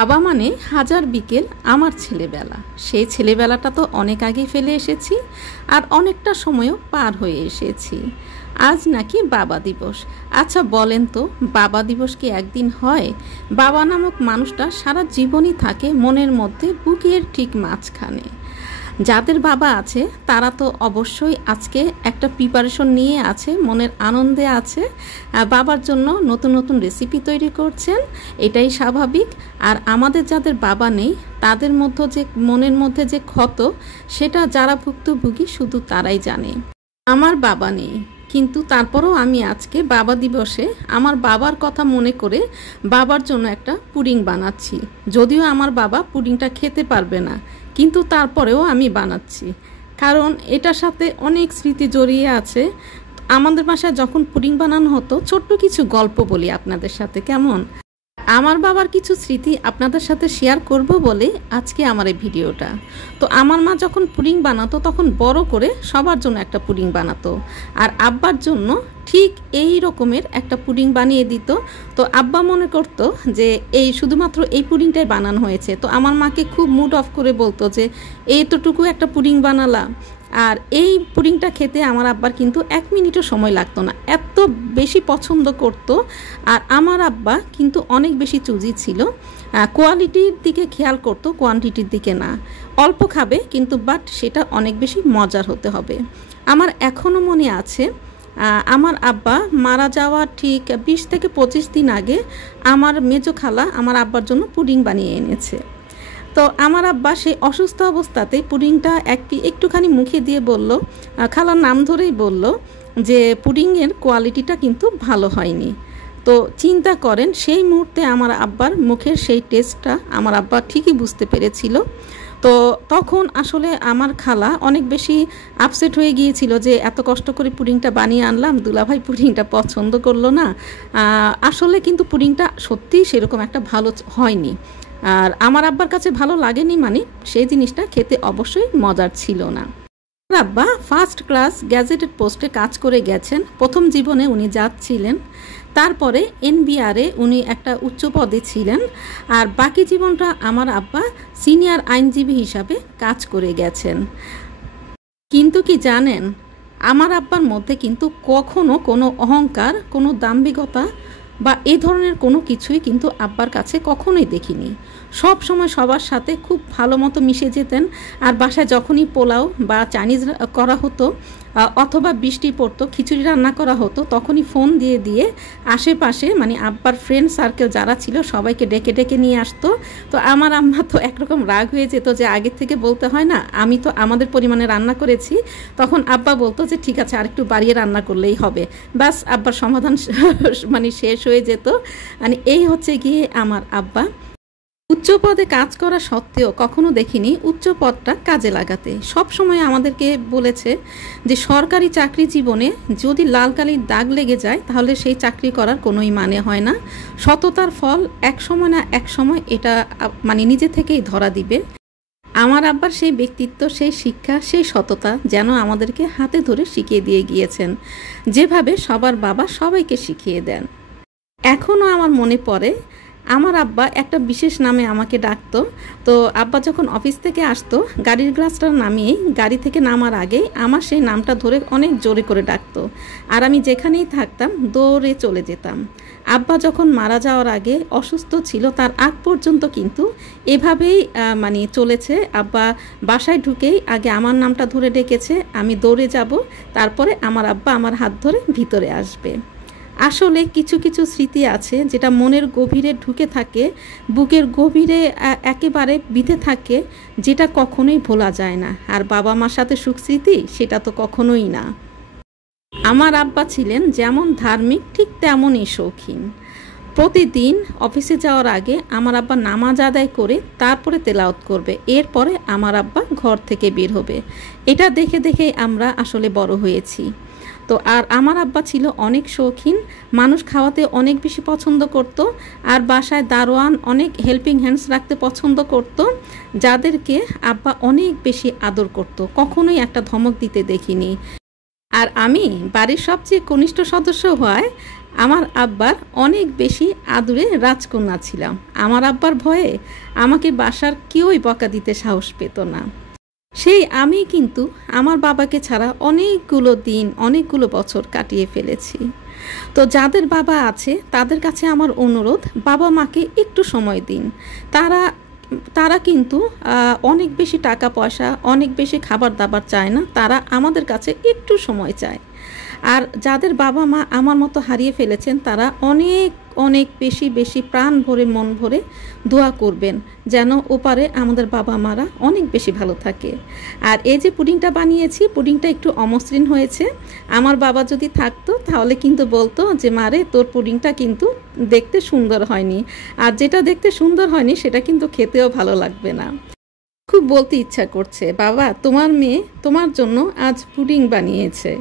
বাবা মানে হাজার বিকেল আমার ছেলেবেলা। সেই ছেলেবেলাটা তো অনেক আগে ফেলে এসেছি, আর অনেকটা সময়ও পার হয়ে এসেছি। আজ নাকি বাবা দিবস। আচ্ছা বলেন তো, বাবা দিবস কি একদিন হয়? বাবা নামক মানুষটা সারা জীবনই থাকে মনের মধ্যে, বুকের ঠিক মাঝখানে। যাদের বাবা আছে তারা তো অবশ্যই আজকে একটা প্রিপারেশন নিয়ে আছে, মনের আনন্দে আছে, বাবার জন্য নতুন নতুন রেসিপি তৈরি করছেন, এটাই স্বাভাবিক। আর আমাদের যাদের বাবা নেই তাদের মধ্যে যে মনের মধ্যে যে ক্ষত, সেটা যারা ভুক্তভোগী শুধু তারাই জানে। আমার বাবা নেই, কিন্তু তারপরেও আমি আজকে বাবা দিবসে আমার বাবার কথা মনে করে বাবার জন্য একটা পুডিং বানাচ্ছি। যদিও আমার বাবা পুডিংটা খেতে পারবে না, কিন্তু তারপরেও আমি বানাচ্ছি, কারণ এটার সাথে অনেক স্মৃতি জড়িয়ে আছে। আমাদের বাসায় যখন পুডিং বানানো হতো, ছোট্ট কিছু গল্প বলি আপনাদের সাথে, কেমন? আমার বাবার কিছু স্মৃতি আপনাদের সাথে শেয়ার করব বলে আজকে আমার এই ভিডিওটা। তো আমার মা যখন পুডিং বানাতো তখন বড় করে সবার জন্য একটা পুডিং বানাতো, আর আব্বার জন্য ঠিক এই রকমের একটা পুডিং বানিয়ে দিত। তো আব্বা মনে করতো যে এই শুধুমাত্র এই পুডিংটাই বানানো হয়েছে। তো আমার মাকে খুব মুড অফ করে বলতো যে এইতটুকু একটা পুডিং বানালা। আর এই পুডিংটা খেতে আমার আব্বার কিন্তু 1 মিনিটও সময় লাগতো না, এত বেশি পছন্দ করতো। আর আমার আব্বা কিন্তু অনেক বেশি চুজি ছিল, কোয়ালিটির দিকে খেয়াল করতো, কোয়ান্টিটির দিকে না। অল্প খাবে কিন্তু বাট সেটা অনেক বেশি মজার হতে হবে। আমার এখনও মনে আছে, আমার আব্বা মারা যাওয়ার ঠিক 20 থেকে 25 দিন আগে আমার মেজো খালা আমার আব্বার জন্য পুডিং বানিয়ে এনেছে। তো আমার আব্বা সেই অসুস্থ অবস্থাতে পুডিংটা একটুখানি মুখে দিয়ে বলল, খালার নাম ধরেই বলল যে পুডিংয়ের কোয়ালিটিটা কিন্তু ভালো হয়নি। তো চিন্তা করেন, সেই মুহূর্তে আমার আব্বার মুখের সেই টেস্টটা আমার আব্বা ঠিকই বুঝতে পেরেছিল। তো তখন আসলে আমার খালা অনেক বেশি আপসেট হয়ে গিয়েছিল যে এত কষ্ট করে পুডিংটা বানিয়ে আনলাম, দুলাভাই পুডিংটা পছন্দ করলো না। আসলে কিন্তু পুডিংটা সত্যিই সেরকম একটা ভালো হয়নি। আর আমার আব্বার কাছে ভালো লাগেনি মানে সেই জিনিসটা খেতে অবশ্যই মজার ছিল না। আব্বা ফার্স্ট ক্লাস গ্যাজেটেড পোস্টে কাজ করে গেছেন। প্রথম জীবনে উনি জাজ ছিলেন, তারপরে এনবিআরে উনি একটা উচ্চ পদে ছিলেন, আর বাকি জীবনটা আমার আব্বা সিনিয়র আইনজীবী হিসাবে কাজ করে গেছেন। কিন্তু কি জানেন, আমার আব্বার মধ্যে কিন্তু কখনো কোনো অহংকার, কোনো দাম্ভিকতা বা এই ধরনের কোনো কিছুই কিন্তু আব্বার কাছে কখনোই দেখিনি। সব সময় সবার সাথে খুব ভালো মতো মিশে যেতেন। আর বাসায় যখনই পোলাও বা চাইনিজ করা হতো অথবা বৃষ্টি পড়তো, খিচুড়ি রান্না করা হতো, তখনই ফোন দিয়ে দিয়ে আশেপাশে মানে আব্বার ফ্রেন্ড সার্কেল যারা ছিল সবাইকে ডেকে ডেকে নিয়ে আসতো। তো আমার আম্মা তো একরকম রাগ হয়ে যেত যে আগের থেকে বলতে হয় না, আমি তো আমাদের পরিমাণে রান্না করেছি। তখন আব্বা বলতো যে ঠিক আছে, আরেকটু বাড়িয়ে রান্না করলেই হবে, ব্যাস আব্বার সমাধান মানে শেষ হয়ে যেত। মানে এই হচ্ছে গিয়ে আমার আব্বা। উচ্চ পদে কাজ করা সত্ত্বেও কখনো দেখিনি উচ্চ পদটা কাজে লাগাতে। সব সময় আমাদেরকে বলেছে যে সরকারি চাকরি জীবনে যদি লাল কালির দাগ লেগে যায় তাহলে সেই চাকরি করার কোনোই মানে হয় না। সততার ফল এক সময় না এক সময় এটা মানে নিজে থেকেই ধরা দিবে। আমার আব্বার সেই ব্যক্তিত্ব, সেই শিক্ষা, সেই সততা যেন আমাদেরকে হাতে ধরে শিখিয়ে দিয়ে গিয়েছেন, যেভাবে সবার বাবা সবাইকে শিখিয়ে দেন। এখনও আমার মনে পড়ে আমার আব্বা একটা বিশেষ নামে আমাকে ডাকতো। তো আব্বা যখন অফিস থেকে আসতো, গাড়ির গ্লাসটা নামিয়েই গাড়ি থেকে নামার আগেই আমার সেই নামটা ধরে অনেক জোরে করে ডাকতো, আর আমি যেখানেই থাকতাম দৌড়ে চলে যেতাম। আব্বা যখন মারা যাওয়ার আগে অসুস্থ ছিল, তার আগ পর্যন্ত কিন্তু এভাবেই মানে চলেছে। আব্বা বাসায় ঢুকেই আগে আমার নামটা ধরে ডেকেছে, আমি দৌড়ে যাব, তারপরে আমার আব্বা আমার হাত ধরে ভিতরে আসবে। আসলে কিছু কিছু স্মৃতি আছে যেটা মনের গভীরে ঢুকে থাকে, বুকের গভীরে একেবারে বিঁধে থাকে, যেটা কখনোই ভোলা যায় না। আর বাবা মার সাথে সুখ স্মৃতি সেটা তো কখনোই না। আমার আব্বা ছিলেন যেমন ধার্মিক ঠিক তেমনই শৌখিন। প্রতিদিন অফিসে যাওয়ার আগে আমার আব্বা নামাজ আদায় করে তারপরে তেলাওয়াত করবে, এরপরে আমার আব্বা ঘর থেকে বের হবে। এটা দেখে দেখেই আমরা আসলে বড় হয়েছি। তো আর আমার আব্বা ছিল অনেক শৌখিন, মানুষ খাওয়াতে অনেক বেশি পছন্দ করত, আর বাসায় দারোয়ান অনেক হেল্পিং হ্যান্ডস রাখতে পছন্দ করত, যাদেরকে আব্বা অনেক বেশি আদর করত, কখনোই একটা ধমক দিতে দেখিনি। আর আমি বাড়ির সবচেয়ে কনিষ্ঠ সদস্য হওয়ায় আমার আব্বার অনেক বেশি আদুরে রাজকন্যা ছিলাম। আমার আব্বার ভয়ে আমাকে বাসার কেউই বকা দিতে সাহস পেত না। সেই আমি কিন্তু আমার বাবাকে ছাড়া অনেকগুলো দিন, অনেকগুলো বছর কাটিয়ে ফেলেছি। তো যাদের বাবা আছে তাদের কাছে আমার অনুরোধ, বাবা মাকে একটু সময় দিন। তারা তারা কিন্তু অনেক বেশি টাকা পয়সা, অনেক বেশি খাবার দাবার চায় না, তারা আমাদের কাছে একটু সময় চায়। আর যাদের বাবা মা আমার মতো হারিয়ে ফেলেছেন তারা অনেক অনেক বেশি বেশি প্রাণ ভরে মন ভরে দোয়া করবেন যেন ওপারে আমাদের বাবা মারা অনেক বেশি ভালো থাকে। আর এই যে পুডিংটা বানিয়েছি, পুডিংটা একটু অমসৃণ হয়েছে। আমার বাবা যদি থাকতো তাহলে কিন্তু বলতো যে মারে তোর পুডিংটা কিন্তু দেখতে সুন্দর হয়নি, আর যেটা দেখতে সুন্দর হয়নি সেটা কিন্তু খেতেও ভালো লাগবে না। খুব বলতে ইচ্ছা করছে, বাবা তোমার মেয়ে তোমার জন্য আজ পুডিং বানিয়েছে।